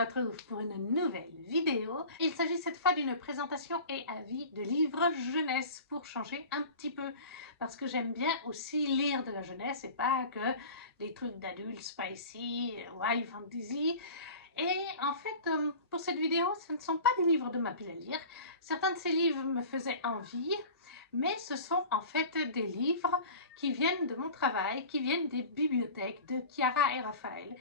retrouve pour une nouvelle vidéo. Il s'agit cette fois d'une présentation et avis de livres jeunesse pour changer un petit peu. Parce que j'aime bien aussi lire de la jeunesse et pas que des trucs d'adultes, spicy, high fantasy. Et en fait, pour cette vidéo, ce ne sont pas des livres de ma pile à lire. Certains de ces livres me faisaient envie, mais ce sont en fait des livres qui viennent de mon travail, qui viennent des bibliothèques de Chiara et Raphaël.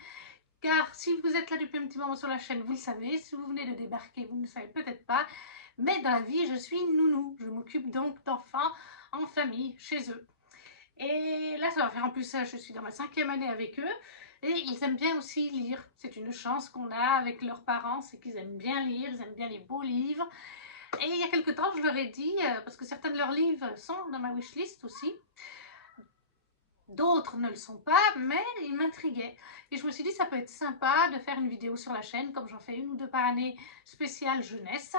Car si vous êtes là depuis un petit moment sur la chaîne, vous le savez. Si vous venez de débarquer, vous ne le savez peut-être pas. Mais dans la vie, je suis nounou. Je m'occupe donc d'enfants en famille, chez eux. Et là, ça va faire en plus ça, je suis dans ma 5e année avec eux. Et ils aiment bien aussi lire. C'est une chance qu'on a avec leurs parents, c'est qu'ils aiment bien lire, ils aiment bien les beaux livres. Et il y a quelque temps, je leur ai dit, parce que certains de leurs livres sont dans ma wishlist aussi, d'autres ne le sont pas, mais ils m'intriguaient. Et je me suis dit, ça peut être sympa de faire une vidéo sur la chaîne, comme j'en fais une ou deux par année, spéciale jeunesse,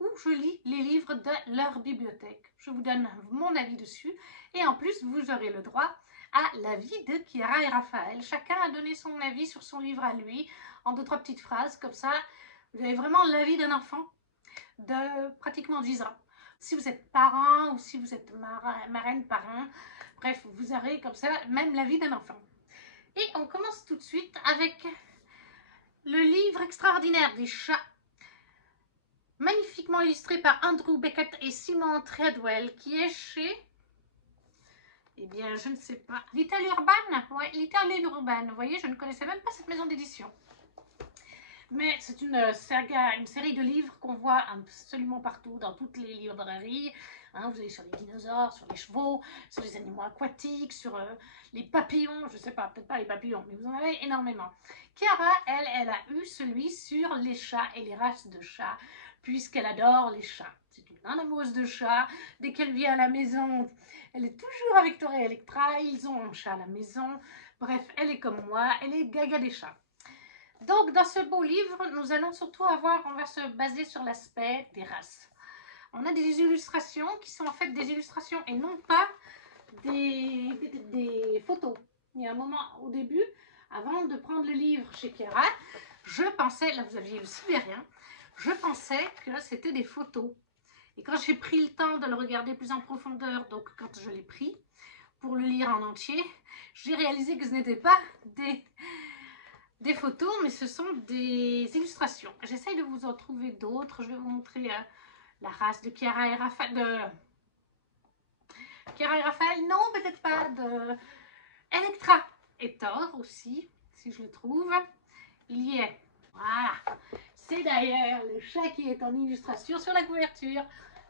où je lis les livres de leur bibliothèque. Je vous donne mon avis dessus. Et en plus, vous aurez le droit à l'avis de Chiara et Raphaël. Chacun a donné son avis sur son livre à lui, en 2-3 petites phrases. Comme ça, vous avez vraiment l'avis d'un enfant de pratiquement 10 ans. Si vous êtes parent ou si vous êtes marraine, parrain, bref, vous aurez comme ça même la vie d'un enfant. Et on commence tout de suite avec le livre extraordinaire des chats, magnifiquement illustré par Andrew Beckett et Simon Treadwell, qui est chez, eh bien, je ne sais pas, Little Urban. Ouais, Little Urban. Vous voyez, je ne connaissais même pas cette maison d'édition. Mais c'est une saga, une série de livres qu'on voit absolument partout, dans toutes les librairies. Hein, vous avez sur les dinosaures, sur les chevaux, sur les animaux aquatiques, sur les papillons. Je ne sais pas, peut-être pas les papillons, mais vous en avez énormément. Chiara, elle a eu celui sur les chats et les races de chats, puisqu'elle adore les chats. C'est une grande amoureuse de chats. Dès qu'elle vient à la maison, elle est toujours avec Tora et Electra. Ils ont un chat à la maison. Bref, elle est comme moi, elle est gaga des chats. Donc, dans ce beau livre, nous allons surtout on va se baser sur l'aspect des races. On a des illustrations qui sont en fait des illustrations et non pas des photos. Il y a un moment au début, avant de prendre le livre chez Chiara, je pensais, là vous aviez le sibérien, je pensais que c'était des photos. Et quand j'ai pris le temps de le regarder plus en profondeur, donc quand je l'ai pris pour le lire en entier, j'ai réalisé que ce n'était pas des photos, mais ce sont des illustrations. J'essaye de vous en trouver d'autres. Je vais vous montrer la race de Chiara et Raphaël. Chiara et Raphaël, non, peut-être pas. De Electra et Thor aussi, si je le trouve. Il y est. Voilà. C'est d'ailleurs le chat qui est en illustration sur la couverture,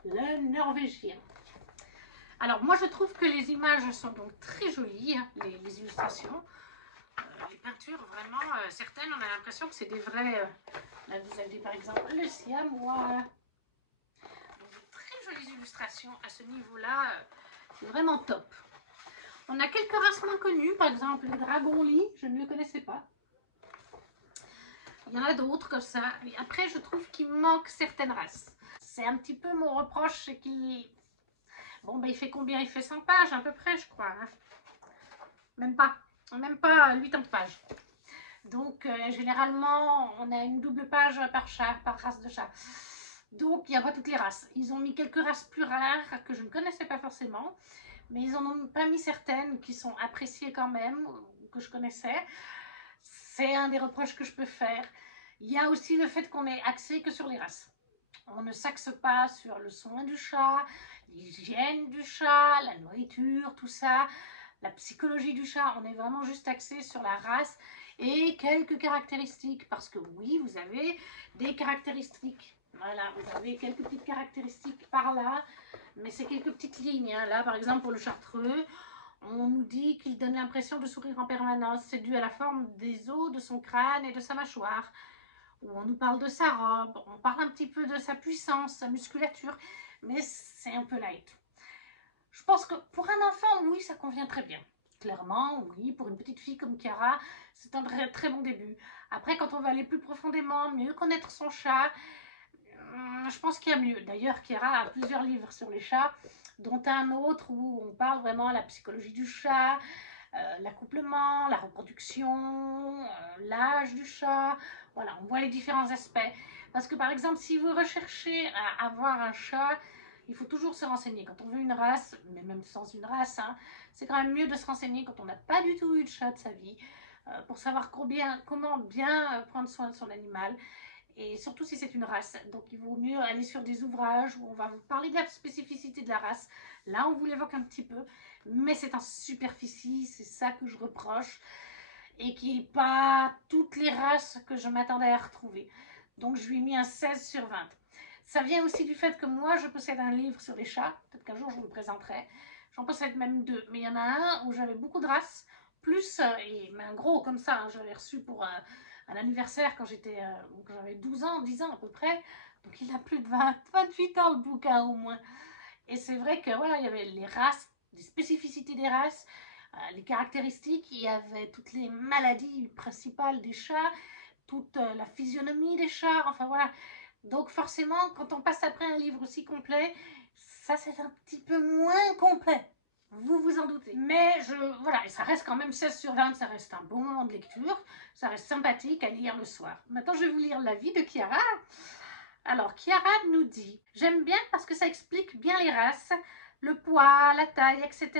le Norvégien. Alors, moi, je trouve que les images sont donc très jolies, hein, les illustrations. Les peintures, vraiment, certaines, on a l'impression que c'est des vrais. Là, vous avez par exemple le siamois. Donc, de très jolies illustrations à ce niveau-là. C'est vraiment top. On a quelques races moins connues, par exemple le dragon-lit, je ne le connaissais pas. Il y en a d'autres comme ça. Et après, je trouve qu'il manque certaines races. C'est un petit peu mon reproche, c'est qu'il. Bon, ben, il fait combien? Il fait 100 pages à peu près, je crois. Hein. Même pas 80 pages. Donc, généralement, on a une double page par chat, par race de chat. Donc, il n'y a pas toutes les races. Ils ont mis quelques races plus rares que je ne connaissais pas forcément. Mais ils n'en ont pas mis certaines qui sont appréciées quand même, que je connaissais. C'est un des reproches que je peux faire. Il y a aussi le fait qu'on est axé que sur les races. On ne s'axe pas sur le soin du chat, l'hygiène du chat, la nourriture, tout ça. La psychologie du chat, on est vraiment juste axé sur la race et quelques caractéristiques, parce que oui, vous avez des caractéristiques. Voilà, vous avez quelques petites caractéristiques par là, mais c'est quelques petites lignes. Hein. Là, par exemple, pour le chartreux, on nous dit qu'il donne l'impression de sourire en permanence. C'est dû à la forme des os de son crâne et de sa mâchoire. Ou on nous parle de sa robe, on parle un petit peu de sa puissance, sa musculature, mais c'est un peu light. Je pense que pour un enfant, oui, ça convient très bien. Clairement, oui, pour une petite fille comme Chiara, c'est un très bon début. Après, quand on va aller plus profondément, mieux connaître son chat, je pense qu'il y a mieux. D'ailleurs, Chiara a plusieurs livres sur les chats, dont un autre où on parle vraiment de la psychologie du chat, l'accouplement, la reproduction, l'âge du chat, Voilà, on voit les différents aspects. Parce que par exemple, si vous recherchez à avoir un chat, il faut toujours se renseigner. Quand on veut une race, mais même sans une race, hein, c'est quand même mieux de se renseigner quand on n'a pas du tout eu de chat de sa vie, pour savoir comment bien prendre soin de son animal. Et surtout si c'est une race. Donc il vaut mieux aller sur des ouvrages où on va vous parler de la spécificité de la race. Là, on vous l'évoque un petit peu, mais c'est en superficie, c'est ça que je reproche. Et qui n'est pas toutes les races que je m'attendais à retrouver. Donc je lui ai mis un 16 sur 20. Ça vient aussi du fait que moi, je possède un livre sur les chats. Peut-être qu'un jour, je vous le présenterai. J'en possède même 2. Mais il y en a un où j'avais beaucoup de races. Plus, mais un gros comme ça, hein, j'avais reçu pour un anniversaire quand j'avais 12 ans, 10 ans à peu près. Donc il a plus de 28 ans le bouquin au moins. Et c'est vrai que voilà, il y avait les races, les spécificités des races, les caractéristiques, il y avait toutes les maladies principales des chats, toute la physionomie des chats, enfin voilà. Donc forcément, quand on passe après un livre aussi complet, ça c'est un petit peu moins complet. Vous vous en doutez. Mais voilà, et ça reste quand même 16 sur 20, ça reste un bon moment de lecture, ça reste sympathique à lire le soir. Maintenant, je vais vous lire l'avis de Chiara. Alors, Chiara nous dit « J'aime bien parce que ça explique bien les races, le poids, la taille, etc.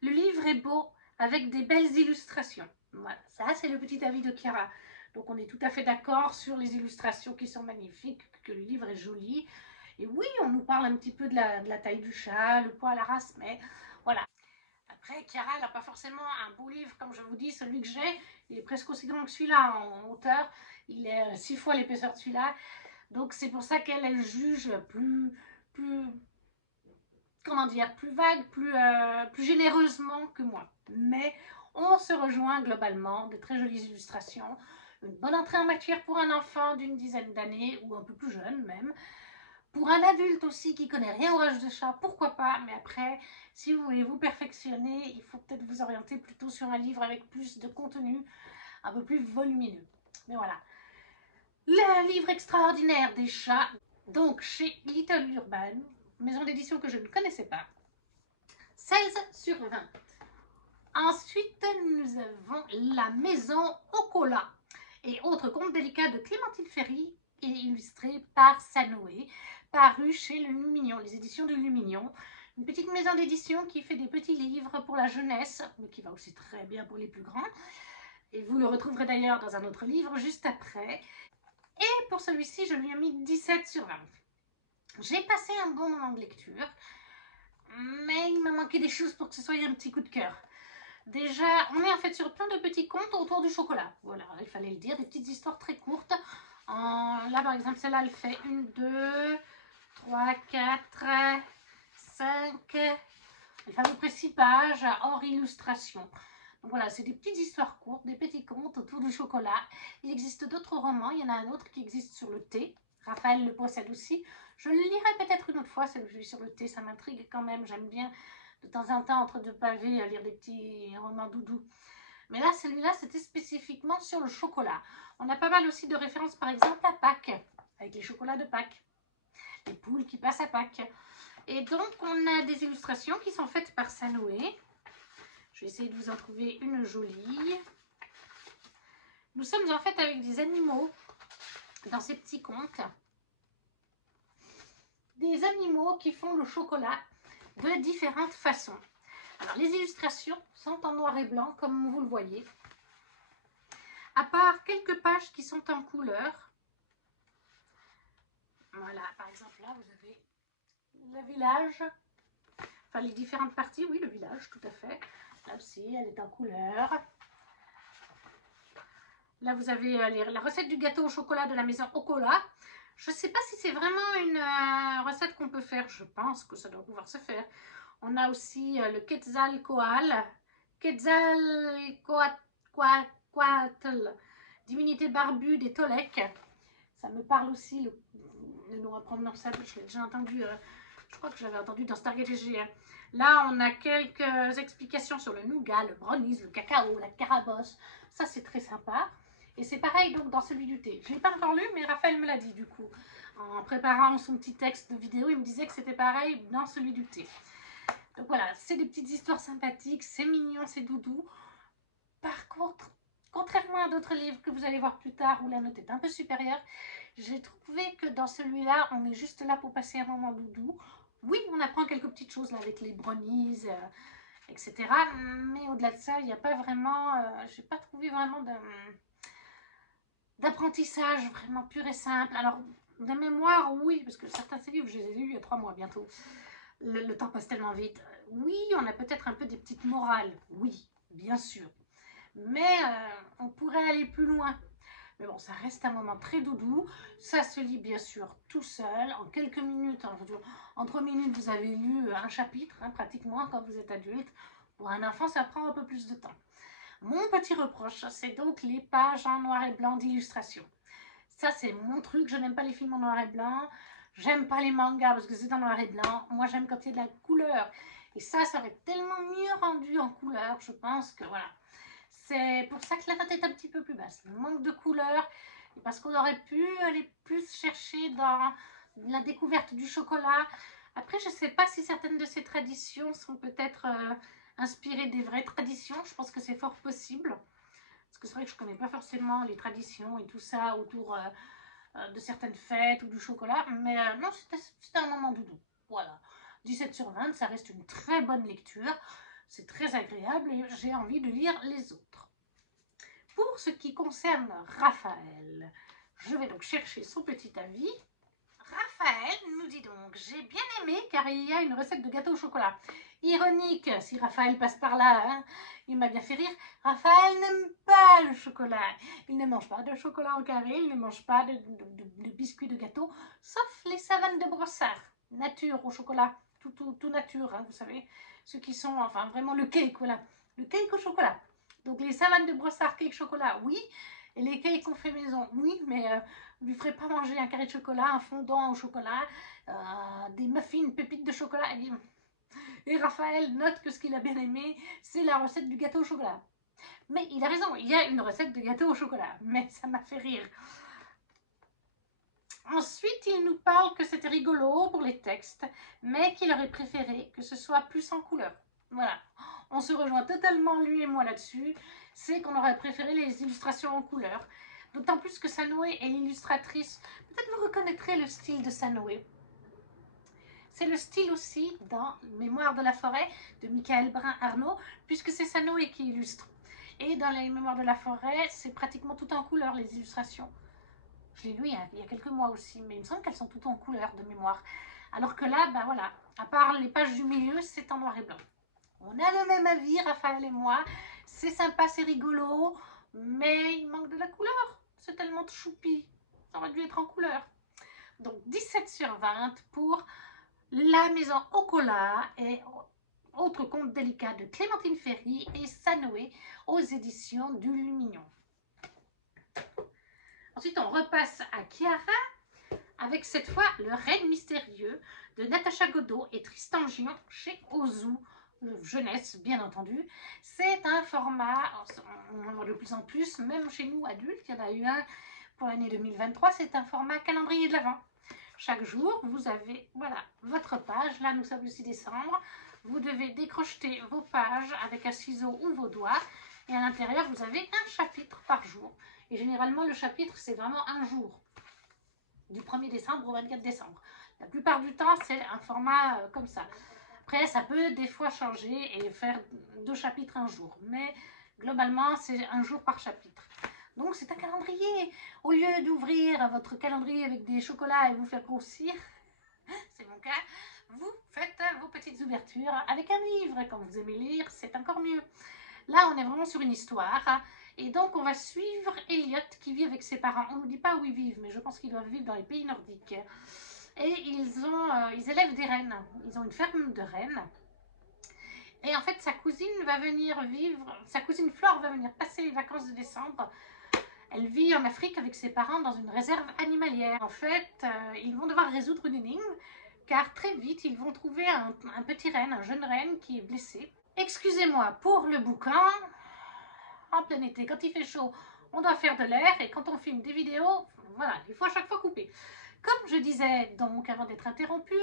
Le livre est beau, avec des belles illustrations. » Voilà, ça c'est le petit avis de Chiara. Donc on est tout à fait d'accord sur les illustrations qui sont magnifiques, que le livre est joli. Et oui, on nous parle un petit peu de la taille du chat, le poids, la race, mais voilà. Après, Chiara, elle n'a pas forcément un beau livre, comme je vous dis, celui que j'ai, il est presque aussi grand que celui-là en hauteur. Il est 6 fois l'épaisseur de celui-là. Donc c'est pour ça qu'elle juge comment dire, plus vague, plus généreusement que moi. Mais on se rejoint globalement, de très jolies illustrations, une bonne entrée en matière pour un enfant d'une dizaine d'années, ou un peu plus jeune même. Pour un adulte aussi qui connaît rien au rage de chat, pourquoi pas, mais après, si vous voulez vous perfectionner, il faut peut-être vous orienter plutôt sur un livre avec plus de contenu, un peu plus volumineux. Mais voilà. Le livre extraordinaire des chats, donc chez Little Urban, maison d'édition que je ne connaissais pas, 16 sur 20. Ensuite, nous avons La Maison au Cola et autres contes délicats de Clémentine Ferry et illustré par Sanoé, paru chez le Lumignon, les éditions de Lumignon. Une petite maison d'édition qui fait des petits livres pour la jeunesse, mais qui va aussi très bien pour les plus grands. Et vous le retrouverez d'ailleurs dans un autre livre juste après. Et pour celui-ci, je lui ai mis 17 sur 20. J'ai passé un bon moment de lecture, mais il m'a manqué des choses pour que ce soit un petit coup de cœur. Déjà, on est en fait sur plein de petits contes autour du chocolat. Voilà, il fallait le dire, des petites histoires très courtes. Là, par exemple, celle-là, elle fait 1, 2, 3, 4, 5... Elle fait à peu près 6 pages, hors illustration. Donc voilà, c'est des petites histoires courtes, des petits contes autour du chocolat. Il existe d'autres romans, il y en a un autre qui existe sur le thé. Raphaël le possède aussi. Je le lirai peut-être une autre fois, celui sur le thé, ça m'intrigue quand même. J'aime bien de temps en temps, entre deux pavés, lire des petits romans doudous. Mais là, celui-là, c'était spécifiquement sur le chocolat. On a pas mal aussi de références, par exemple, à Pâques, avec les chocolats de Pâques. Les poules qui passent à Pâques. Et donc, on a des illustrations qui sont faites par Sanoé. Je vais essayer de vous en trouver une jolie. Nous sommes en fait avec des animaux dans ces petits contes. Des animaux qui font le chocolat de différentes façons. Alors, les illustrations sont en noir et blanc, comme vous le voyez. À part quelques pages qui sont en couleur. Voilà, par exemple, là, vous avez le village. Enfin, les différentes parties, oui, le village, tout à fait. Là aussi, elle est en couleur. Là, vous avez la recette du gâteau au chocolat de la maison Ocola. Je ne sais pas si c'est vraiment une recette qu'on peut faire. Je pense que ça doit pouvoir se faire. On a aussi le Quetzalcoatl. Quetzalcoatl, divinité barbue des Tolèques. Ça me parle aussi, le nom imprononçable. Je l'ai déjà entendu, je crois que j'avais entendu dans Stargate GG. Là, on a quelques explications sur le nougat, le brownies, le cacao, la carabosse. Ça, c'est très sympa. Et c'est pareil donc dans celui du thé. Je ne l'ai pas encore lu, mais Raphaël me l'a dit du coup. En préparant son petit texte de vidéo, il me disait que c'était pareil dans celui du thé. Donc voilà, c'est des petites histoires sympathiques, c'est mignon, c'est doudou. Par contre, Contrairement à d'autres livres que vous allez voir plus tard où la note est un peu supérieure, j'ai trouvé que dans celui-là, on est juste là pour passer un moment doudou. Oui, on apprend quelques petites choses là, avec les brownies, etc. Mais au-delà de ça, il n'y a pas vraiment, j'ai pas trouvé vraiment d'apprentissage vraiment pur et simple. Alors, de mémoire, oui, parce que certains de ces livres, je les ai lus il y a 3 mois bientôt. Le temps passe tellement vite. Oui, on a peut-être un peu des petites morales. Oui, bien sûr. Mais on pourrait aller plus loin. Mais bon, ça reste un moment très doudou. Ça se lit bien sûr tout seul, en quelques minutes. En 3 minutes, vous avez lu un chapitre, hein, pratiquement, quand vous êtes adulte. Pour un enfant, ça prend un peu plus de temps. Mon petit reproche, c'est donc les pages en noir et blanc d'illustration. Ça, c'est mon truc. Je n'aime pas les films en noir et blanc. J'aime pas les mangas parce que c'est en noir et blanc. Moi, j'aime quand il y a de la couleur. Et ça aurait tellement mieux rendu en couleur, je pense que voilà. C'est pour ça que la note est un petit peu plus basse. Le manque de couleur, et parce qu'on aurait pu aller plus chercher dans la découverte du chocolat. Après, je ne sais pas si certaines de ces traditions sont peut-être inspirées des vraies traditions. Je pense que c'est fort possible. Parce que c'est vrai que je ne connais pas forcément les traditions et tout ça autour de certaines fêtes ou du chocolat. Mais non, c'était un moment doudou. Voilà. 17 sur 20, ça reste une très bonne lecture. C'est très agréable et j'ai envie de lire les autres. Pour ce qui concerne Raphaël, je vais donc chercher son petit avis. Raphaël nous dit donc: j'ai bien aimé car il y a une recette de gâteau au chocolat. Ironique, si Raphaël passe par là, hein, il m'a bien fait rire. Raphaël n'aime pas le chocolat. Il ne mange pas de chocolat en carré, il ne mange pas de biscuits de gâteau, sauf les savanes de brossard, nature au chocolat, tout nature, hein, vous savez, ceux qui sont, enfin vraiment le cake, voilà, le cake au chocolat. Donc les savanes de brossard, cake chocolat, oui. Et les cakes qu'on fait maison, oui, mais vous ne lui ferez pas manger un carré de chocolat, un fondant au chocolat, des muffins, pépites de chocolat. Et Raphaël note que ce qu'il a bien aimé, c'est la recette du gâteau au chocolat. Mais il a raison, il y a une recette de gâteau au chocolat, mais ça m'a fait rire. Ensuite, il nous parle que c'était rigolo pour les textes, mais qu'il aurait préféré que ce soit plus en couleur. Voilà, on se rejoint totalement lui et moi là-dessus, c'est qu'on aurait préféré les illustrations en couleur. D'autant plus que Sanoé est l'illustratrice. Peut-être vous reconnaîtrez le style de Sanoé. C'est le style aussi dans Mémoires de la forêt de Michael Brun-Arnaud, puisque c'est Sanoé qui illustre. Et dans les Mémoires de la forêt, c'est pratiquement tout en couleur les illustrations. Je l'ai lu il y a quelques mois aussi, mais il me semble qu'elles sont toutes en couleur de mémoire. Alors que là, ben voilà, à part les pages du milieu, c'est en noir et blanc. On a le même avis, Raphaël et moi. C'est sympa, c'est rigolo, mais il manque de la couleur. C'est tellement de choupi. Ça aurait dû être en couleur. Donc 17 sur 20 pour La Maison au cola et autres contes délicats de Clémentine Ferry et Sanoé aux éditions du Lumignon. Ensuite, on repasse à Chiara avec cette fois Le Règne mystérieux de Natacha Godot et Tristan Gion chez Ozu. Jeunesse, bien entendu. C'est un format, on en voit de plus en plus, même chez nous adultes, il y en a eu un pour l'année 2023, c'est un format calendrier de l'Avent. Chaque jour, vous avez, voilà, votre page. Là, nous sommes le 6 décembre. Vous devez décrocheter vos pages avec un ciseau ou vos doigts. Et à l'intérieur, vous avez un chapitre par jour. Et généralement, le chapitre, c'est vraiment un jour. Du 1er décembre au 24 décembre. La plupart du temps, c'est un format comme ça. Après, ça peut des fois changer et faire 2 chapitres un jour. Mais globalement, c'est un jour par chapitre. Donc, c'est un calendrier. Au lieu d'ouvrir votre calendrier avec des chocolats et vous faire grossir, c'est mon cas, vous faites vos petites ouvertures avec un livre. Quand vous aimez lire, c'est encore mieux. Là, on est vraiment sur une histoire. Et donc, on va suivre Elliot qui vit avec ses parents. On ne nous dit pas où ils vivent, mais je pense qu'ils doivent vivre dans les pays nordiques. Et ils élèvent des rennes. Ils ont une ferme de rennes. Et en fait, sa cousine Flore va venir passer les vacances de décembre. Elle vit en Afrique avec ses parents dans une réserve animalière. En fait, ils vont devoir résoudre une énigme, car très vite, ils vont trouver un petit renne, un jeune renne qui est blessé. Excusez-moi pour le boucan. En plein été, quand il fait chaud, on doit faire de l'air, et quand on filme des vidéos, voilà, il faut à chaque fois couper. Comme je disais donc avant d'être interrompue,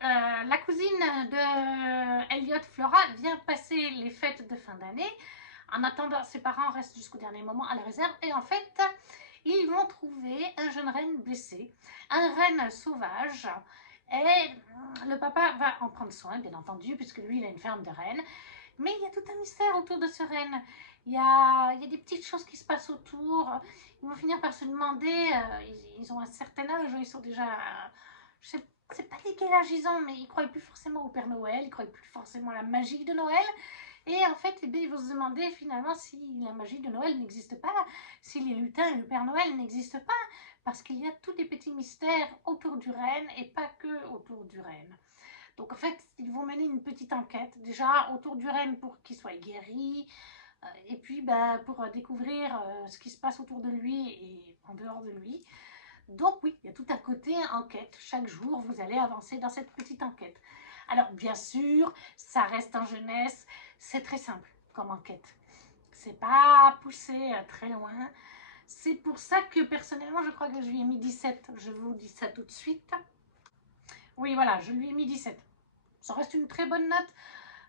la cousine de Elliot, Flora, vient passer les fêtes de fin d'année En attendant, ses parents restent jusqu'au dernier moment à la réserve. Et en fait, ils vont trouver un jeune renne blessé, un renne sauvage. Et le papa va en prendre soin, bien entendu, puisque lui, il a une ferme de rennes. Mais il y a tout un mystère autour de ce renne. Il y a des petites choses qui se passent autour. Ils vont finir par se demander, ils ont un certain âge, ils sont déjà, je sais pas quel âge ils ont, mais ils ne croient plus forcément au Père Noël, ils ne croient plus forcément à la magie de Noël. Et en fait, ils vont se demander finalement si la magie de Noël n'existe pas, si les lutins et le Père Noël n'existent pas, parce qu'il y a tous des petits mystères autour du renne et pas que autour du renne. Donc en fait, ils vont mener une petite enquête, déjà autour du renne pour qu'il soit guéri, et puis pour découvrir ce qui se passe autour de lui et en dehors de lui. Donc oui, il y a tout un côté enquête. Chaque jour, vous allez avancer dans cette petite enquête. Alors bien sûr, ça reste en jeunesse, c'est très simple comme enquête. C'est pas poussé très loin. C'est pour ça que personnellement, je crois que je lui ai mis 17. Je vous dis ça tout de suite. Oui, voilà, je lui ai mis 17. Ça reste une très bonne note,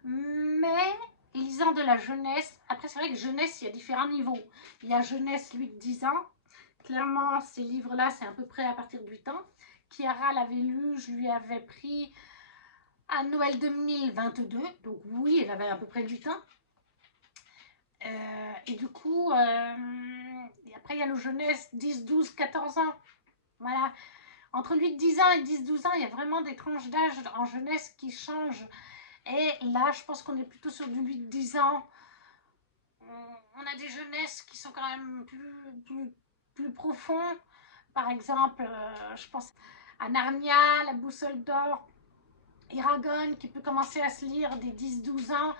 mais lisant de la jeunesse, après c'est vrai que jeunesse, il y a différents niveaux. Il y a jeunesse 8-10 ans, clairement ces livres-là, c'est à peu près à partir de 8 ans. Chiara l'avait lu, je lui avais pris à Noël 2022, donc oui, elle avait à peu près 8 ans. Et du coup, et après il y a le jeunesse 10, 12, 14 ans, voilà. Entre 8-10 ans et 10-12 ans, il y a vraiment des tranches d'âge en jeunesse qui changent. Et là, je pense qu'on est plutôt sur du 8-10 ans. On a des jeunesses qui sont quand même plus profonds. Par exemple, je pense à Narnia, La Boussole d'Or, Eragon, qui peut commencer à se lire des 10-12 ans.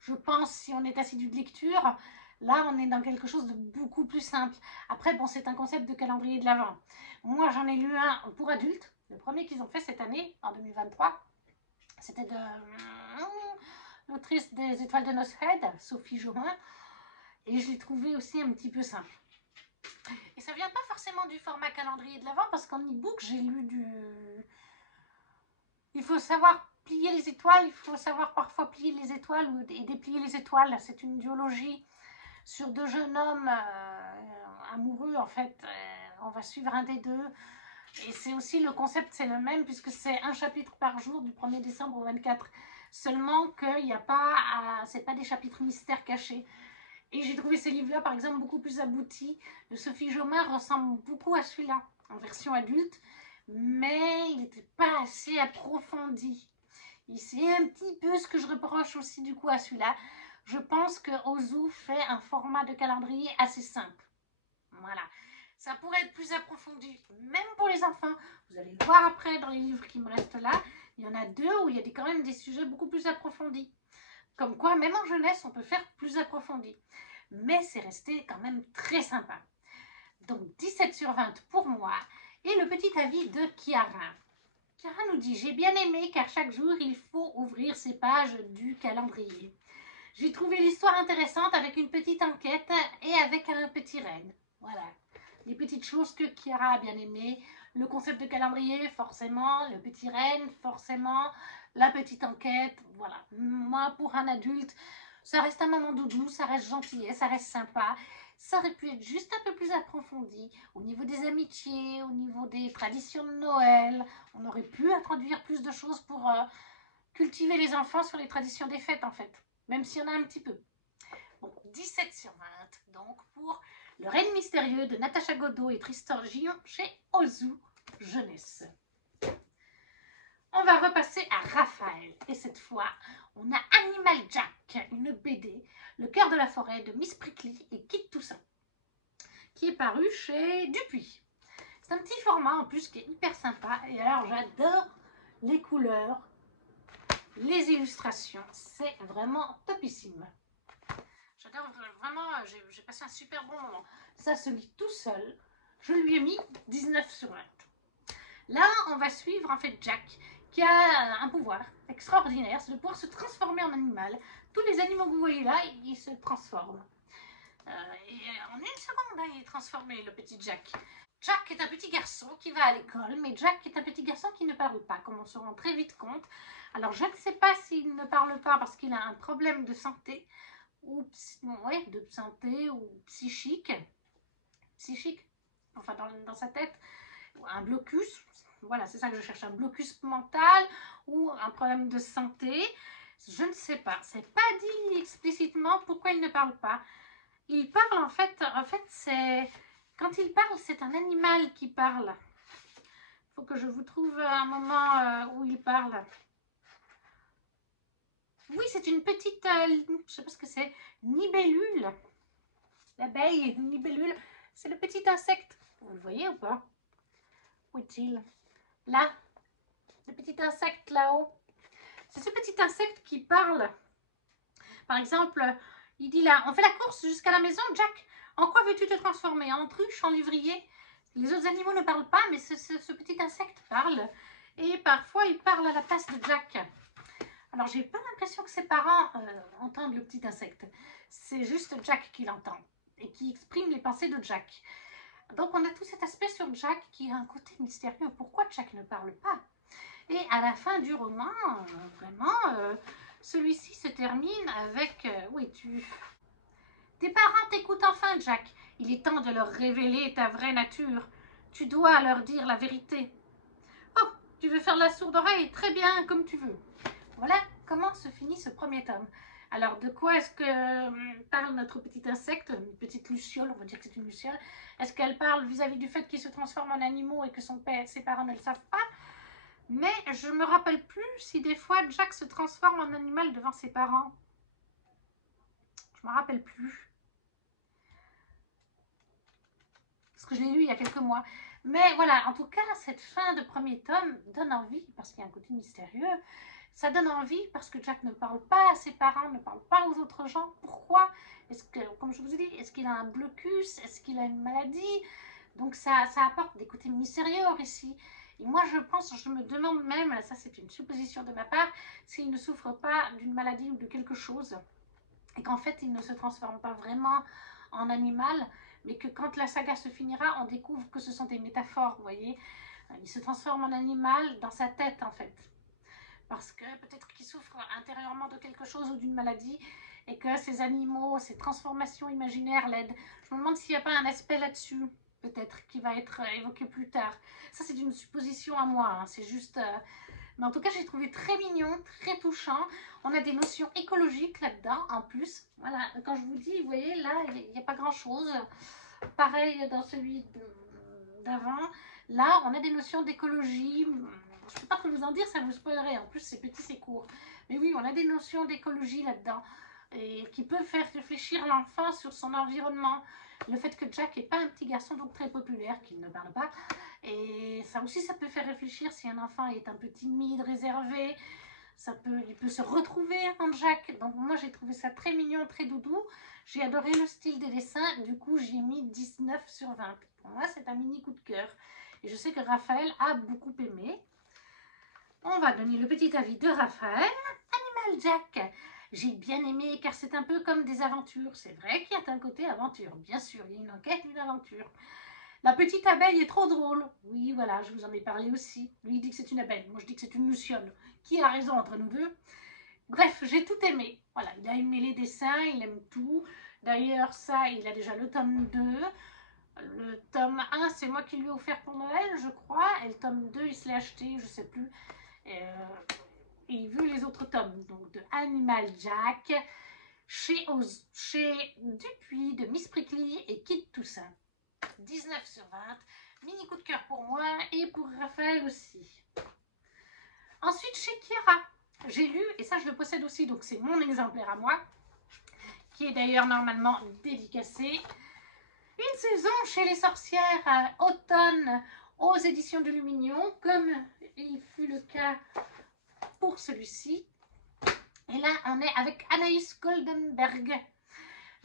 Je pense, si on est assidu de lecture, là, on est dans quelque chose de beaucoup plus simple. Après, bon, c'est un concept de calendrier de l'Avent. Moi, j'en ai lu un pour adultes. Le premier qu'ils ont fait cette année, en 2023, c'était de l'autrice des Étoiles de Noshead, Sophie Jomain, et je l'ai trouvé aussi un petit peu simple. Et ça vient pas forcément du format calendrier de l'Avent, parce qu'en e-book, j'ai lu du... Il faut savoir plier les étoiles, il faut savoir parfois plier les étoiles et déplier les étoiles. C'est une duologie sur deux jeunes hommes amoureux, en fait. On va suivre un des deux. Et c'est aussi, le concept, c'est le même, puisque c'est un chapitre par jour du 1er décembre au 24. Seulement qu'il n'y a pas, c'est pas des chapitres mystères cachés. Et j'ai trouvé ces livres-là, par exemple, beaucoup plus aboutis. Le Sophie Jomain ressemble beaucoup à celui-là, en version adulte, mais il n'était pas assez approfondi. Et c'est un petit peu ce que je reproche aussi du coup à celui-là. Je pense que Ozu fait un format de calendrier assez simple. Voilà. Ça pourrait être plus approfondi, même pour les enfants. Vous allez le voir après dans les livres qui me restent là. Il y en a deux où il y a quand même des sujets beaucoup plus approfondis. Comme quoi, même en jeunesse, on peut faire plus approfondi. Mais c'est resté quand même très sympa. Donc 17 sur 20 pour moi. Et le petit avis de Chiara. Chiara nous dit « J'ai bien aimé car chaque jour, il faut ouvrir ses pages du calendrier. J'ai trouvé l'histoire intéressante avec une petite enquête et avec un petit renne. » Voilà. Les petites choses que Chiara a bien aimées. Le concept de calendrier, forcément. Le petit renne, forcément. La petite enquête, voilà. Moi, pour un adulte, ça reste un moment doudou, ça reste gentillet, ça reste sympa. Ça aurait pu être juste un peu plus approfondi au niveau des amitiés, au niveau des traditions de Noël. On aurait pu introduire plus de choses pour cultiver les enfants sur les traditions des fêtes, en fait. Même s'il y en a un petit peu. Bon, 17 sur 20, donc, pour Le Renne mystérieux de Natacha Godot et Tristan Gillon chez Ozu Jeunesse. On va repasser à Raphaël. Et cette fois, on a Animal Jack, une BD, Le cœur de la forêt de Miss Prickly et Kit Toussaint, qui est paru chez Dupuis. C'est un petit format en plus qui est hyper sympa. Et alors, j'adore les couleurs, les illustrations. C'est vraiment topissime. J'adore vraiment, j'ai passé un super bon moment. Ça se lit tout seul. Je lui ai mis 19 sur 20. Là, on va suivre en fait Jack, qui a un pouvoir extraordinaire, c'est de pouvoir se transformer en animal. Tous les animaux que vous voyez là, ils se transforment. Et en une seconde, il est transformé, le petit Jack. Jack est un petit garçon qui va à l'école, mais Jack est un petit garçon qui ne parle pas, comme on se rend très vite compte. Alors, je ne sais pas s'il ne parle pas parce qu'il a un problème de santé, ou ouais, de santé ou psychique, enfin dans sa tête, un blocus, voilà, c'est ça que je cherche, un blocus mental ou un problème de santé. Je ne sais pas, c'est pas dit explicitement pourquoi il ne parle pas. Il parle en fait c'est, quand il parle, c'est un animal qui parle. Il faut que je vous trouve un moment où il parle. Oui, c'est une petite, je sais pas ce que c'est, libellule. L'abeille, une libellule, c'est le petit insecte. Vous le voyez ou pas? Où est-il? Là, le petit insecte là-haut. C'est ce petit insecte qui parle. Par exemple, il dit là, on fait la course jusqu'à la maison, Jack. En quoi veux-tu te transformer? En truche, en lévrier? Les autres animaux ne parlent pas, mais ce petit insecte parle. Et parfois, il parle à la place de Jack. Alors, j'ai pas l'impression que ses parents entendent le petit insecte. C'est juste Jack qui l'entend et qui exprime les pensées de Jack. Donc, on a tout cet aspect sur Jack qui a un côté mystérieux. Pourquoi Jack ne parle pas? Et à la fin du roman, vraiment, celui-ci se termine avec où es-tu? Tes parents t'écoutent enfin, Jack. Il est temps de leur révéler ta vraie nature. Tu dois leur dire la vérité. Oh, tu veux faire la sourde oreille? Très bien, comme tu veux. Voilà comment se finit ce premier tome. Alors, de quoi est-ce que parle notre petit insecte, une petite luciole, on va dire que c'est une luciole. Est-ce qu'elle parle vis-à-vis du fait qu'il se transforme en animaux et que ses parents ne le savent pas? Mais je ne me rappelle plus si des fois Jack se transforme en animal devant ses parents. Je ne me rappelle plus. Parce que je l'ai lu il y a quelques mois. Mais voilà, en tout cas, cette fin de premier tome donne envie, parce qu'il y a un côté mystérieux. Ça donne envie parce que Jack ne parle pas à ses parents, ne parle pas aux autres gens. Pourquoi? Est-ce que, comme je vous ai dit, est-ce qu'il a un blocus? Est-ce qu'il a une maladie? Donc ça apporte des côtés mystérieux au récit. Et moi je pense, je me demande même, ça c'est une supposition de ma part, s'il ne souffre pas d'une maladie ou de quelque chose. Et qu'en fait il ne se transforme pas vraiment en animal, mais que quand la saga se finira, on découvre que ce sont des métaphores, vous voyez. Il se transforme en animal dans sa tête en fait. Parce que peut-être qu'il souffre intérieurement de quelque chose ou d'une maladie et que ces animaux, ces transformations imaginaires l'aident. Je me demande s'il n'y a pas un aspect là-dessus, peut-être, qui va être évoqué plus tard. Ça, c'est une supposition à moi, hein. C'est juste... Mais en tout cas, j'ai trouvé très mignon, très touchant. On a des notions écologiques là-dedans, en plus. Voilà, quand je vous dis, vous voyez, là, il n'y a pas grand-chose. Pareil dans celui d'avant. Là, on a des notions d'écologie. Je ne peux pas tout vous en dire, ça vous spoilerait. En plus, c'est petit, c'est court. Mais oui, on a des notions d'écologie là-dedans. Et qui peuvent faire réfléchir l'enfant sur son environnement. Le fait que Jack n'est pas un petit garçon donc très populaire, qu'il ne parle pas. Et ça aussi, ça peut faire réfléchir si un enfant est un peu timide, réservé. Il peut se retrouver en Jack. Donc moi, j'ai trouvé ça très mignon, très doudou. J'ai adoré le style des dessins. Du coup, j'ai mis 19 sur 20. Pour moi, c'est un mini coup de cœur. Et je sais que Raphaël a beaucoup aimé. On va donner le petit avis de Raphaël. Animal Jack. J'ai bien aimé car c'est un peu comme des aventures. C'est vrai qu'il y a un côté aventure. Bien sûr, il y a une enquête, une aventure. La petite abeille est trop drôle. Oui, voilà, je vous en ai parlé aussi. Lui, il dit que c'est une abeille. Moi, je dis que c'est une luciole. Qui a raison entre nous deux? Bref, j'ai tout aimé. Voilà, il a aimé les dessins, il aime tout. D'ailleurs, ça, il a déjà le tome 2. Le tome 1, c'est moi qui lui ai offert pour Noël, je crois. Et le tome 2, il se l'est acheté, je sais plus. Et il veut les autres tomes. Donc, de Animal Jack, chez Dupuis, de Miss Prickly et Kid Toussaint. 19 sur 20. Mini coup de cœur pour moi et pour Raphaël aussi. Ensuite, chez Kiara, j'ai lu, et ça je le possède aussi, donc c'est mon exemplaire à moi, qui est d'ailleurs normalement dédicacé. Une saison chez les sorcières automne aux éditions de Luminion, comme il fut le cas pour celui-ci. Et là, on est avec Anaïs Goldenberg.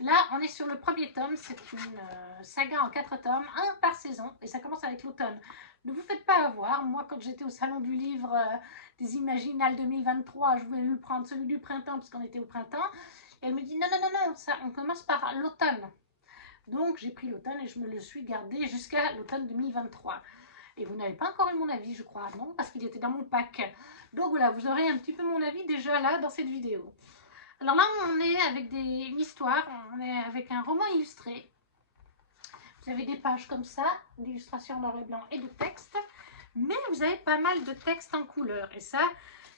Là, on est sur le premier tome. C'est une saga en 4 tomes, un par saison. Et ça commence avec l'automne. Ne vous faites pas avoir. Moi, quand j'étais au salon du livre des Imaginales 2023, je voulais lui prendre celui du printemps parce qu'on était au printemps. Et elle me dit non, non, non, non, ça, on commence par l'automne. Donc, j'ai pris l'automne et je me le suis gardé jusqu'à l'automne 2023. Et vous n'avez pas encore eu mon avis, je crois, non? Parce qu'il était dans mon pack. Donc voilà, vous aurez un petit peu mon avis déjà là, dans cette vidéo. Alors là, on est avec une histoire, on est avec un roman illustré. Vous avez des pages comme ça, d'illustrations noir et blanc et de texte, mais vous avez pas mal de texte en couleur. Et ça,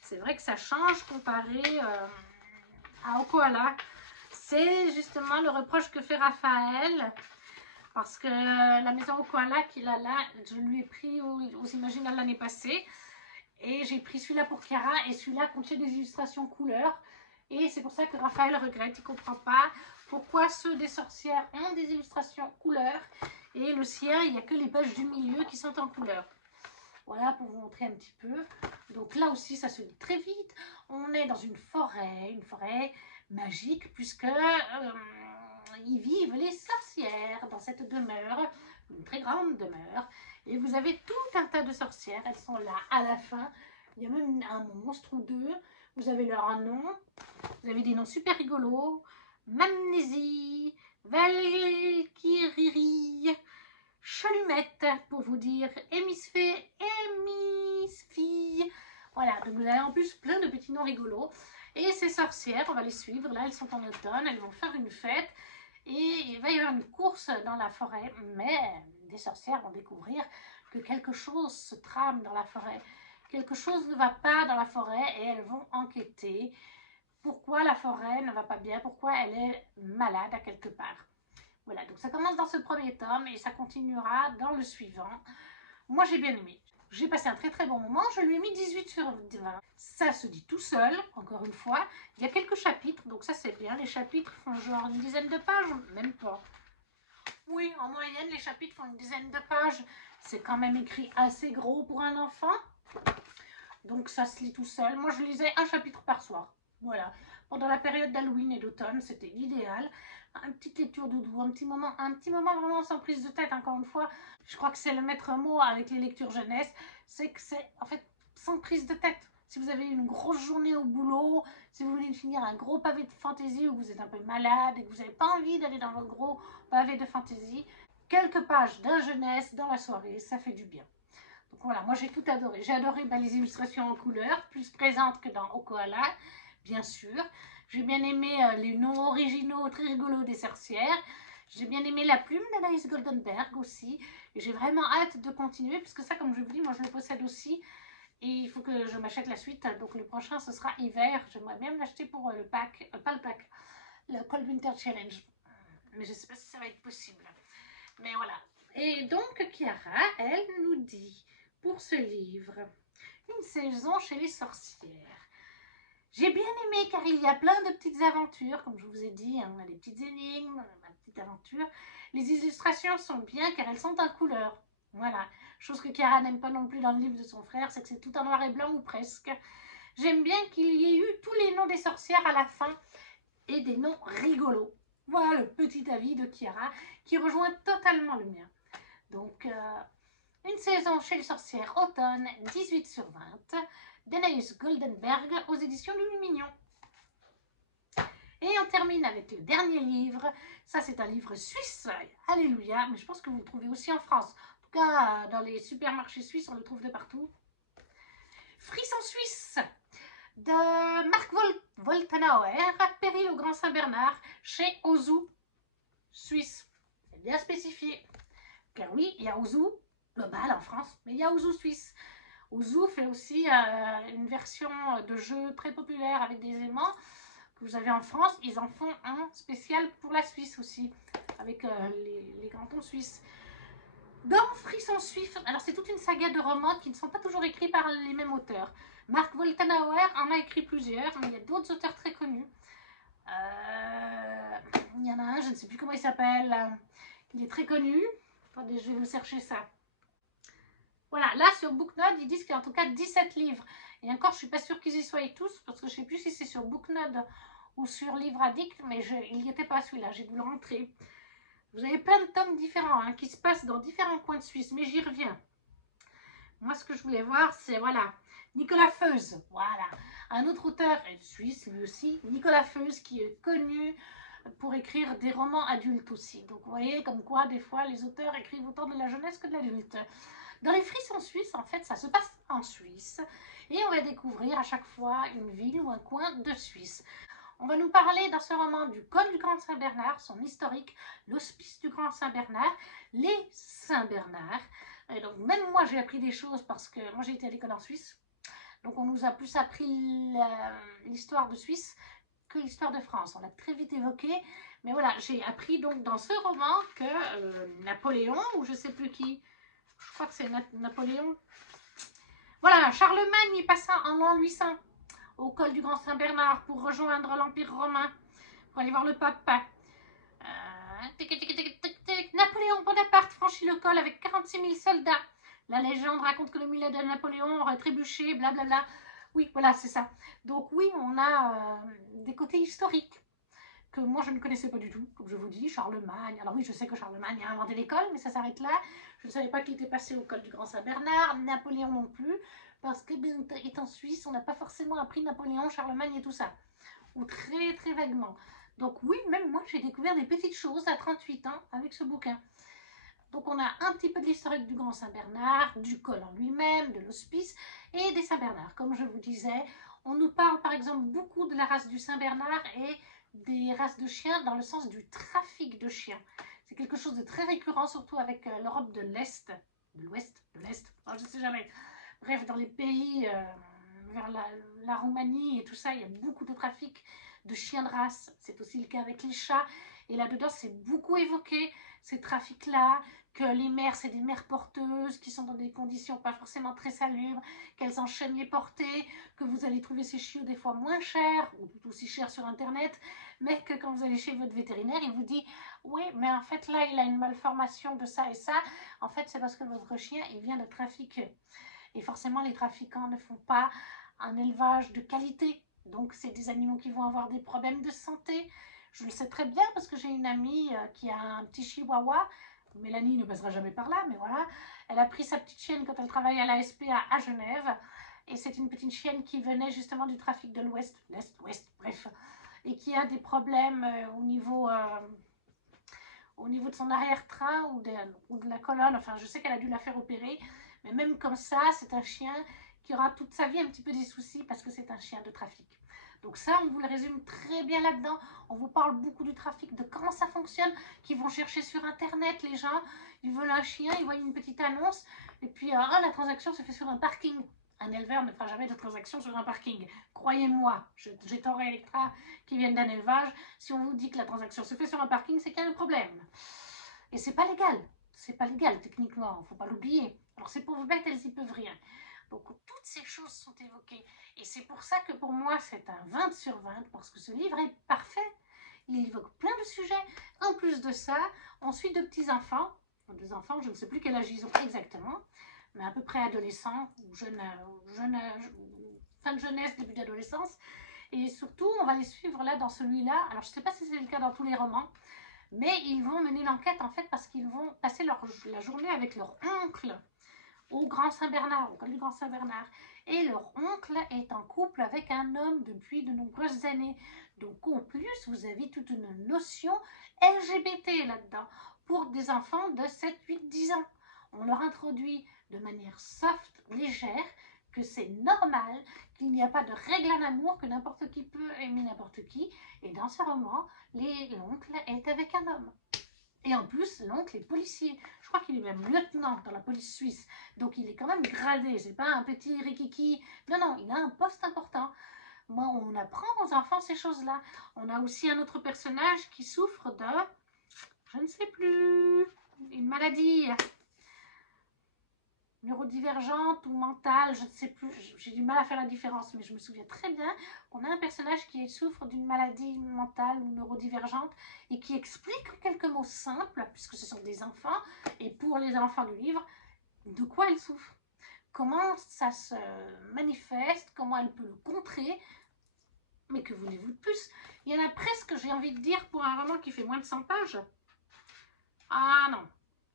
c'est vrai que ça change comparé à Okoala. C'est justement le reproche que fait Raphaël, parce que la maison Okoala qu'il a là, je lui ai pris aux Imaginales l'année passée. Et j'ai pris celui-là pour Chiara, et celui-là contient des illustrations couleurs. Et c'est pour ça que Raphaël regrette, il ne comprend pas pourquoi ceux des sorcières ont des illustrations couleurs et le sien, il n'y a que les pages du milieu qui sont en couleur. Voilà, pour vous montrer un petit peu. Donc là aussi, ça se lit très vite. On est dans une forêt magique, puisque y vivent les sorcières dans cette demeure, une très grande demeure. Et vous avez tout un tas de sorcières, elles sont là à la fin. Il y a même un monstre ou deux. Vous avez leur nom. Vous avez des noms super rigolos. Mamnésie, Valkyrie, Chalumette, pour vous dire Hémisphée, Hémisphie. Voilà, donc vous avez en plus plein de petits noms rigolos. Et ces sorcières, on va les suivre. Là, elles sont en automne, elles vont faire une fête. Et il va y avoir une course dans la forêt. Mais des sorcières vont découvrir que quelque chose se trame dans la forêt. Quelque chose ne va pas dans la forêt et elles vont enquêter. Pourquoi la forêt ne va pas bien? Pourquoi elle est malade à quelque part? Voilà, donc ça commence dans ce premier tome et ça continuera dans le suivant. Moi, j'ai bien aimé. J'ai passé un très très bon moment. Je lui ai mis 18 sur 20. Ça se dit tout seul, encore une fois. Il y a quelques chapitres, donc ça c'est bien. Les chapitres font genre une dizaine de pages, même pas. Oui, en moyenne, les chapitres font une dizaine de pages. C'est quand même écrit assez gros pour un enfant. Donc ça se lit tout seul. Moi, je lisais un chapitre par soir. Voilà. Pendant la période d'Halloween et d'automne, c'était l'idéal. Une petite lecture doudou, un petit moment vraiment sans prise de tête, encore une fois. Je crois que c'est le maître mot avec les lectures jeunesse, c'est que c'est en fait sans prise de tête. Si vous avez une grosse journée au boulot, si vous voulez finir un gros pavé de fantaisie ou que vous êtes un peu malade et que vous n'avez pas envie d'aller dans votre gros pavé de fantaisie, quelques pages d'un jeunesse dans la soirée, ça fait du bien. Donc voilà, moi j'ai tout adoré. J'ai adoré les illustrations en couleur, plus présentes que dans Okoala, bien sûr. J'ai bien aimé les noms originaux, très rigolos des sorcières. J'ai bien aimé la plume d'Anaïs Goldenberg aussi. Et j'ai vraiment hâte de continuer, puisque ça, comme je vous dis, moi je le possède aussi. Et il faut que je m'achète la suite. Donc le prochain, ce sera hiver. J'aimerais bien me l'acheter pour le pack, pas le pack, le Cold Winter Challenge. Mais je ne sais pas si ça va être possible. Mais voilà. Et donc Chiara, elle nous dit, pour ce livre, une saison chez les sorcières. J'ai bien aimé car il y a plein de petites aventures, comme je vous ai dit, hein, des petites énigmes, des petites aventures. Les illustrations sont bien car elles sont en couleur. Voilà, chose que Chiara n'aime pas non plus dans le livre de son frère, c'est que c'est tout en noir et blanc ou presque. J'aime bien qu'il y ait eu tous les noms des sorcières à la fin et des noms rigolos. Voilà le petit avis de Chiara qui rejoint totalement le mien. Donc, une saison chez les sorcières automne, 18 sur 20, d'Anaïs Goldenberg aux éditions du Lumignon. Et on termine avec le dernier livre. Ça, c'est un livre suisse. Alléluia. Mais je pense que vous le trouvez aussi en France. En tout cas, dans les supermarchés suisses, on le trouve de partout. Frisson suisse de Marc Woltenauer, Péril au Grand Saint-Bernard, chez Ozu, Suisse. C'est bien spécifié. Car oui, il y a Ozu global en France, mais il y a Ozu Suisse. Ozu fait aussi une version de jeu très populaire avec des aimants que vous avez en France. Ils en font un spécial pour la Suisse aussi, avec les cantons suisses. Dans Frisson Suisse, alors c'est toute une saga de romans qui ne sont pas toujours écrits par les mêmes auteurs. Marc Woltenauer en a écrit plusieurs, mais il y a d'autres auteurs très connus. Il y en a un, je ne sais plus comment il s'appelle, il est très connu. Attendez, je vais vous chercher ça. Voilà, là sur Booknode, ils disent qu'il y a en tout cas 17 livres. Et encore, je ne suis pas sûre qu'ils y soient tous, parce que je ne sais plus si c'est sur Booknode ou sur Livre Addict, mais il n'y était pas celui-là, j'ai dû le rentrer. Vous avez plein de tomes différents hein, qui se passent dans différents coins de Suisse, mais j'y reviens. Moi, ce que je voulais voir, c'est, voilà, Nicolas Feuze, voilà. Un autre auteur suisse, lui aussi, Nicolas Feuze, qui est connu pour écrire des romans adultes aussi. Donc, vous voyez, comme quoi, des fois, les auteurs écrivent autant de la jeunesse que de l'adulte. Dans les Frissons suisses, en fait, ça se passe en Suisse. Et on va découvrir à chaque fois une ville ou un coin de Suisse. On va nous parler dans ce roman du col du Grand Saint-Bernard, son historique, l'hospice du Grand Saint-Bernard, les Saint-Bernard. Et donc même moi j'ai appris des choses parce que moi j'ai été à l'école en Suisse. Donc on nous a plus appris l'histoire de Suisse que l'histoire de France. On l'a très vite évoqué. Mais voilà, j'ai appris donc dans ce roman que Napoléon, ou je ne sais plus qui, je crois que c'est Napoléon. Voilà, Charlemagne y passa en l'an 800 au col du Grand Saint-Bernard pour rejoindre l'Empire romain, pour aller voir le pape. Napoléon Bonaparte franchit le col avec 46 000 soldats. La légende raconte que le mulet de Napoléon aurait trébuché, blablabla. Oui, voilà, c'est ça. Donc oui, on a des côtés historiques que moi je ne connaissais pas du tout, comme je vous dis, Charlemagne. Alors oui, je sais que Charlemagne a inventé l'école, mais ça s'arrête là. Je ne savais pas qu'il était passé au col du Grand Saint-Bernard, Napoléon non plus, parce que étant suisse, on n'a pas forcément appris Napoléon, Charlemagne et tout ça. Ou très très vaguement. Donc oui, même moi j'ai découvert des petites choses à 38 ans avec ce bouquin. Donc on a un petit peu de l'historique du Grand Saint-Bernard, du col en lui-même, de l'hospice et des Saint-Bernard. Comme je vous disais, on nous parle par exemple beaucoup de la race du Saint-Bernard et des races de chiens dans le sens du trafic de chiens. C'est quelque chose de très récurrent, surtout avec l'Europe de l'Est, de l'Ouest, de l'Est, oh, je ne sais jamais. Bref, dans les pays vers la Roumanie et tout ça, il y a beaucoup de trafic de chiens de race. C'est aussi le cas avec les chats. Et là-dedans, c'est beaucoup évoqué, ces trafics-là, que les mères, c'est des mères porteuses qui sont dans des conditions pas forcément très salubres, qu'elles enchaînent les portées, que vous allez trouver ces chiots des fois moins chers, ou tout aussi chers sur Internet, mais que quand vous allez chez votre vétérinaire, il vous dit « Oui, mais en fait, là, il a une malformation de ça et ça. En fait, c'est parce que votre chien, il vient de trafic. » Et forcément, les trafiquants ne font pas un élevage de qualité. Donc, c'est des animaux qui vont avoir des problèmes de santé. Je le sais très bien parce que j'ai une amie qui a un petit chihuahua. Mélanie ne passera jamais par là, mais voilà. Elle a pris sa petite chienne quand elle travaillait à la SPA à Genève. Et c'est une petite chienne qui venait justement du trafic de l'Ouest, l'Est, Ouest, bref. Et qui a des problèmes au niveau de son arrière-train ou de la colonne. Enfin, je sais qu'elle a dû la faire opérer. Mais même comme ça, c'est un chien qui aura toute sa vie un petit peu des soucis parce que c'est un chien de trafic. Donc ça, on vous le résume très bien là-dedans. On vous parle beaucoup du trafic, de comment ça fonctionne, qu'ils vont chercher sur Internet, les gens. Ils veulent un chien, ils voient une petite annonce, et puis la transaction se fait sur un parking. Un éleveur ne fera jamais de transaction sur un parking. Croyez-moi, j'ai Torah Electra qui viennent d'un élevage. Si on vous dit que la transaction se fait sur un parking, c'est qu'il y a un problème. Et c'est pas légal. C'est pas légal techniquement, il ne faut pas l'oublier. Alors ces pauvres bêtes, elles y peuvent rien. Donc toutes ces choses sont évoquées. Et c'est pour ça que pour moi c'est un 20 sur 20, parce que ce livre est parfait. Il évoque plein de sujets. En plus de ça, on suit deux petits-enfants. Deux enfants, je ne sais plus quel âge ils ont exactement, mais à peu près adolescents, ou fin de jeunesse, début d'adolescence. Et surtout, on va les suivre là dans celui-là. Alors je ne sais pas si c'est le cas dans tous les romans, mais ils vont mener l'enquête en fait parce qu'ils vont passer la journée avec leur oncle au Grand Saint-Bernard, au col du Grand Saint-Bernard. Et leur oncle est en couple avec un homme depuis de nombreuses années. Donc en plus, vous avez toute une notion LGBT là-dedans pour des enfants de 7, 8, 10 ans. On leur introduit de manière soft, légère, que c'est normal, qu'il n'y a pas de règle en amour, que n'importe qui peut aimer n'importe qui. Et dans ce roman, l'oncle est avec un homme. Et en plus, l'oncle est policier. Je crois qu'il est même lieutenant dans la police suisse. Donc il est quand même gradé. C'est pas un petit rikiki. Non, non, il a un poste important. Moi, on apprend aux enfants ces choses-là. On a aussi un autre personnage qui souffre de, je ne sais plus, une maladie neurodivergente ou mentale, je ne sais plus, j'ai du mal à faire la différence, mais je me souviens très bien qu'on a un personnage qui souffre d'une maladie mentale ou neurodivergente et qui explique en quelques mots simples, puisque ce sont des enfants, et pour les enfants du livre, de quoi il souffre, comment ça se manifeste, comment elle peut le contrer. Mais que voulez-vous de plus? Il y en a presque, j'ai envie de dire, pour un roman qui fait moins de 100 pages. Ah non,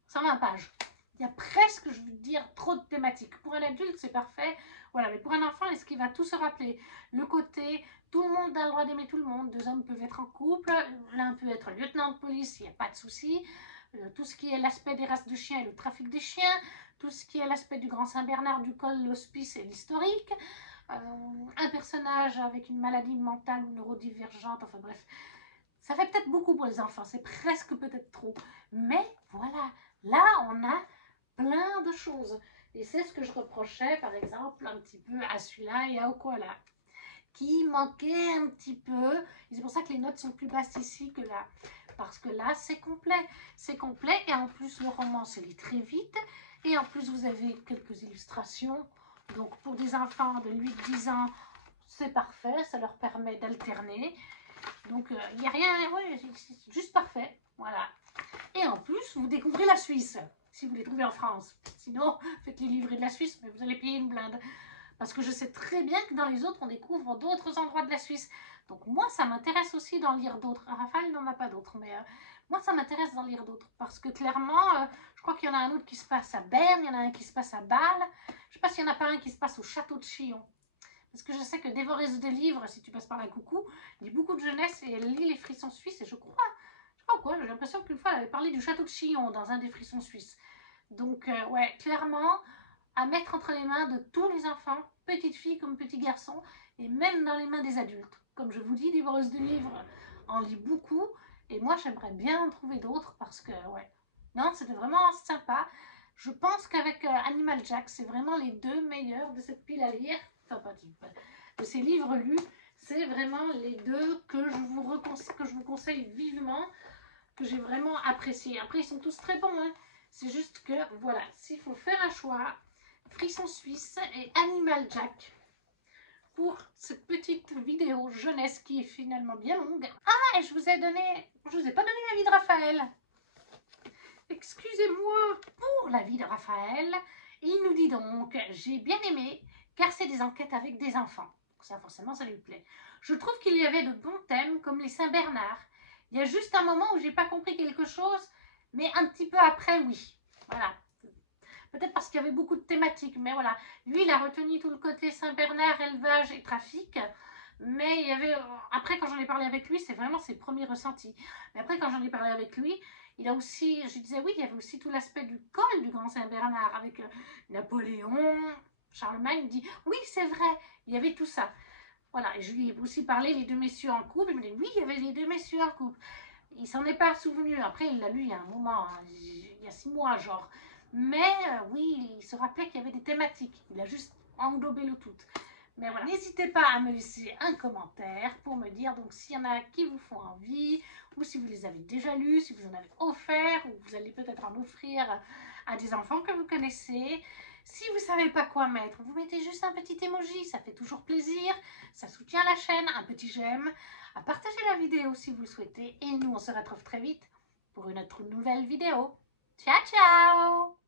120 pages. Il y a presque, je veux dire, trop de thématiques. Pour un adulte, c'est parfait. Voilà, mais pour un enfant, est-ce qu'il va tout se rappeler? Le côté, tout le monde a le droit d'aimer tout le monde. Deux hommes peuvent être en couple. L'un peut être lieutenant de police, il n'y a pas de souci. Tout ce qui est l'aspect des races de chiens et le trafic des chiens. Tout ce qui est l'aspect du Grand Saint-Bernard, du col, l'hospice et l'historique. un personnage avec une maladie mentale ou neurodivergente, enfin bref. Ça fait peut-être beaucoup pour les enfants, c'est presque peut-être trop. Mais voilà, là on a plein de choses. Et c'est ce que je reprochais par exemple un petit peu à celui-là et à Okoala, qui manquait un petit peu. Et c'est pour ça que les notes sont plus basses ici que là. Parce que là c'est complet. C'est complet et en plus le roman se lit très vite. Et en plus vous avez quelques illustrations. Donc pour des enfants de 8-10 ans, c'est parfait, ça leur permet d'alterner. Donc il n'y a rien, ouais, c'est juste parfait, voilà. Et en plus, vous découvrez la Suisse, si vous les trouvez en France. Sinon, faites-les livrer de la Suisse, mais vous allez payer une blinde. Parce que je sais très bien que dans les autres, on découvre d'autres endroits de la Suisse. Donc moi, ça m'intéresse aussi d'en lire d'autres. Raphaël n'en a pas d'autres, mais moi, ça m'intéresse d'en lire d'autres. Parce que clairement, je crois qu'il y en a un autre qui se passe à Berne, il y en a un qui se passe à Bâle. Je ne sais pas s'il n'y en a pas un qui se passe au château de Chillon. Parce que je sais que dévoreuse de livres, si tu passes par la coucou, lit beaucoup de jeunesse et elle lit les frissons suisses. Et je crois, je sais pas quoi, j'ai l'impression qu'une fois elle avait parlé du château de Chillon dans un des frissons suisses. Donc ouais, clairement, à mettre entre les mains de tous les enfants, petites filles comme petits garçons, et même dans les mains des adultes. Comme je vous dis, dévoreuse de livres en lit beaucoup. Et moi, j'aimerais bien en trouver d'autres parce que, ouais, non, c'était vraiment sympa. Je pense qu'avec Animal Jack, c'est vraiment les deux meilleurs de cette pile à lire. Enfin, pas de ces livres lus. C'est vraiment les deux que je vous conseille vivement, que j'ai vraiment apprécié. Après, ils sont tous très bons, hein. C'est juste que, voilà, s'il faut faire un choix, Frisson Suisse et Animal Jack pour cette petite vidéo jeunesse qui est finalement bien longue. Ah, et je vous ai pas donné la vie de Raphaël. Excusez-moi pour la vie de Raphaël. Il nous dit donc, j'ai bien aimé, car c'est des enquêtes avec des enfants. Ça, forcément, ça lui plaît. Je trouve qu'il y avait de bons thèmes, comme les Saint-Bernard. Il y a juste un moment où j'ai pas compris quelque chose, mais un petit peu après, oui. Voilà. Peut-être parce qu'il y avait beaucoup de thématiques, mais voilà. Lui, il a retenu tout le côté Saint-Bernard, élevage et trafic. Mais il y avait, après, quand j'en ai parlé avec lui, c'est vraiment ses premiers ressentis. Mais après, quand j'en ai parlé avec lui, il a aussi, je disais oui, il y avait aussi tout l'aspect du col du Grand Saint-Bernard avec Napoléon, Charlemagne. Il dit oui, c'est vrai, il y avait tout ça. Voilà, et je lui ai aussi parlé les deux messieurs en couple. Il me dit oui, il y avait les deux messieurs en couple. Il s'en est pas souvenu. Après, il l'a lu il y a un moment, hein, il y a 6 mois, genre. Mais oui, il se rappelait qu'il y avait des thématiques. Il a juste englobé le tout. Mais voilà, n'hésitez pas à me laisser un commentaire pour me dire donc s'il y en a qui vous font envie, ou si vous les avez déjà lus, si vous en avez offert, ou vous allez peut-être en offrir à des enfants que vous connaissez. Si vous ne savez pas quoi mettre, vous mettez juste un petit emoji, ça fait toujours plaisir, ça soutient la chaîne, un petit j'aime, à partager la vidéo si vous le souhaitez, et nous on se retrouve très vite pour une autre nouvelle vidéo. Ciao ciao!